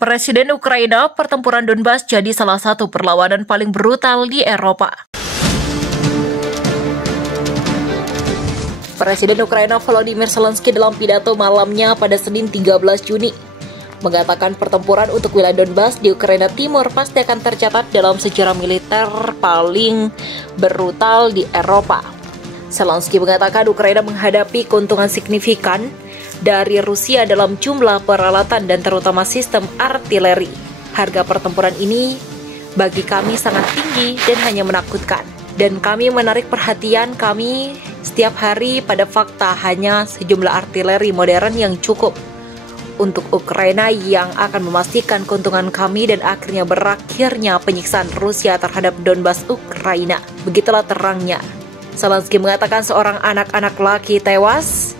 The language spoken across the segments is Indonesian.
Presiden Ukraina, pertempuran Donbas jadi salah satu perlawanan paling brutal di Eropa. Presiden Ukraina Volodymyr Zelensky dalam pidato malamnya pada Senin 13 Juni mengatakan pertempuran untuk wilayah Donbas di Ukraina Timur pasti akan tercatat dalam sejarah militer paling brutal di Eropa. Zelensky mengatakan Ukraina menghadapi keuntungan signifikan dari Rusia dalam jumlah peralatan dan terutama sistem artileri. Harga pertempuran ini bagi kami sangat tinggi dan hanya menakutkan. Dan kami menarik perhatian kami setiap hari pada fakta hanya sejumlah artileri modern yang cukup untuk Ukraina yang akan memastikan keuntungan kami dan akhirnya berakhirnya penyiksaan Rusia terhadap Donbas Ukraina. Begitulah terangnya. Zelensky mengatakan seorang anak-anak laki tewas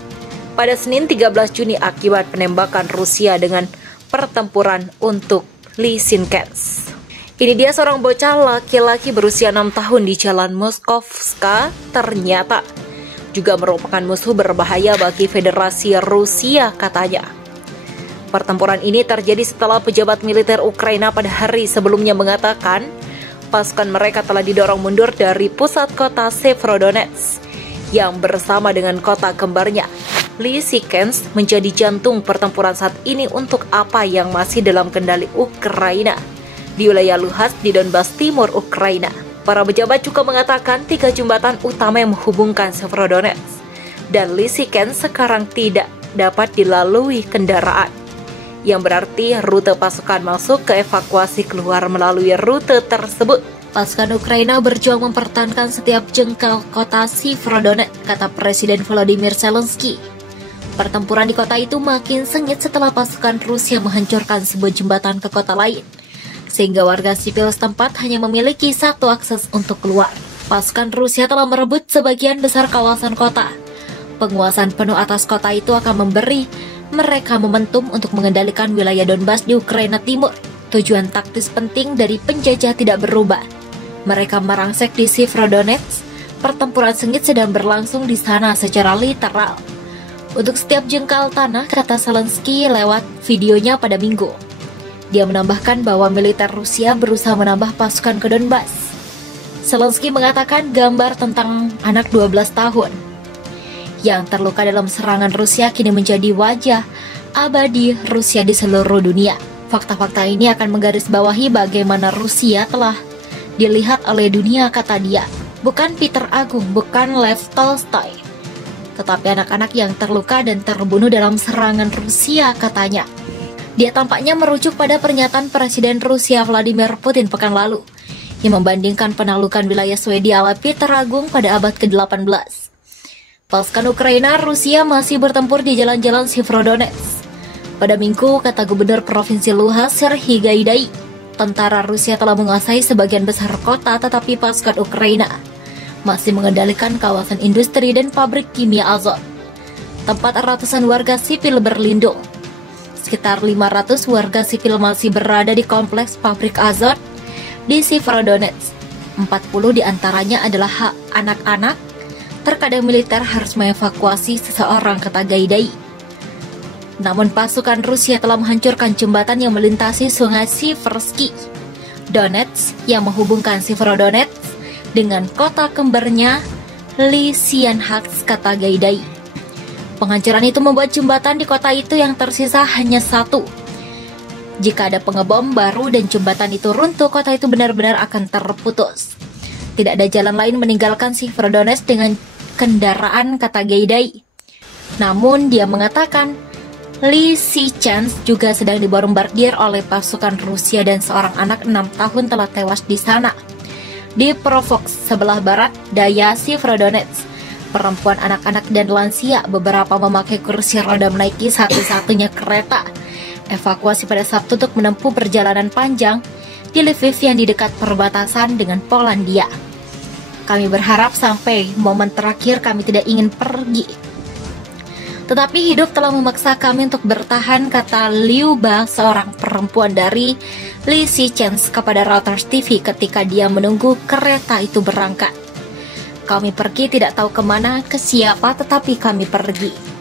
pada Senin 13 Juni akibat penembakan Rusia dengan pertempuran untuk Lysychansk. Ini dia seorang bocah laki-laki berusia 6 tahun di Jalan Moskovska ternyata juga merupakan musuh berbahaya bagi Federasi Rusia katanya. Pertempuran ini terjadi setelah pejabat militer Ukraina pada hari sebelumnya mengatakan pasukan mereka telah didorong mundur dari pusat kota Severodonetsk yang bersama dengan kota kembarnya Lysychansk menjadi jantung pertempuran saat ini untuk apa yang masih dalam kendali Ukraina di wilayah Luhansk di Donbas Timur Ukraina. Para pejabat juga mengatakan 3 jembatan utama yang menghubungkan Severodonetsk dan Lysychansk sekarang tidak dapat dilalui kendaraan, yang berarti rute pasukan masuk ke evakuasi keluar melalui rute tersebut. Pasukan Ukraina berjuang mempertahankan setiap jengkal kota Severodonetsk, kata Presiden Volodymyr Zelensky. Pertempuran di kota itu makin sengit setelah pasukan Rusia menghancurkan sebuah jembatan ke kota lain, sehingga warga sipil setempat hanya memiliki satu akses untuk keluar. Pasukan Rusia telah merebut sebagian besar kawasan kota. Penguasaan penuh atas kota itu akan memberi mereka momentum untuk mengendalikan wilayah Donbas di Ukraina Timur. Tujuan taktis penting dari penjajah tidak berubah. Mereka merangsek di Severodonetsk. Pertempuran sengit sedang berlangsung di sana secara literal. Untuk setiap jengkal tanah, kata Zelensky lewat videonya pada Minggu. Dia menambahkan bahwa militer Rusia berusaha menambah pasukan ke Donbas. Zelensky mengatakan gambar tentang anak 12 tahun yang terluka dalam serangan Rusia kini menjadi wajah abadi Rusia di seluruh dunia. Fakta-fakta ini akan menggarisbawahi bagaimana Rusia telah dilihat oleh dunia, kata dia. Bukan Peter Agung, bukan Lev Tolstoy, tetapi anak-anak yang terluka dan terbunuh dalam serangan Rusia, katanya. Dia tampaknya merujuk pada pernyataan Presiden Rusia Vladimir Putin pekan lalu yang membandingkan penaklukan wilayah Swedia oleh Peter Agung pada abad ke-18. Pasukan Ukraina Rusia masih bertempur di jalan-jalan Severodonetsk. Pada Minggu, kata Gubernur Provinsi Luhansk Serhiy Gaidai, tentara Rusia telah menguasai sebagian besar kota, tetapi pasukan Ukraina masih mengendalikan kawasan industri dan pabrik kimia Azot, tempat ratusan warga sipil berlindung. Sekitar 500 warga sipil masih berada di kompleks pabrik Azot di Severodonetsk. 40 diantaranya adalah anak-anak. Terkadang militer harus mengevakuasi seseorang, kata Gaidai. Namun pasukan Rusia telah menghancurkan jembatan yang melintasi sungai Siversky Donetsk yang menghubungkan Severodonetsk dengan kota kembarnya Lysychansk, kata Gaidai. Penghancuran itu membuat jembatan di kota itu yang tersisa hanya satu. Jika ada pengebom baru dan jembatan itu runtuh, kota itu benar-benar akan terputus. Tidak ada jalan lain meninggalkan Severodonetsk dengan kendaraan, kata Gaidai. Namun dia mengatakan Lysychansk juga sedang dibombardir oleh pasukan Rusia dan seorang anak 6 tahun telah tewas di sana. Di Provokh, sebelah barat daya Severodonetsk, perempuan, anak-anak, dan lansia, beberapa memakai kursi roda menaiki satu-satunya kereta evakuasi pada Sabtu untuk menempuh perjalanan panjang di Lviv yang di dekat perbatasan dengan Polandia. Kami berharap sampai momen terakhir kami tidak ingin pergi. Tetapi hidup telah memaksa kami untuk bertahan, kata Liu Ba, seorang perempuan dari Lee Si Chen kepada Reuters TV ketika dia menunggu kereta itu berangkat. Kami pergi tidak tahu kemana, ke siapa, tetapi kami pergi.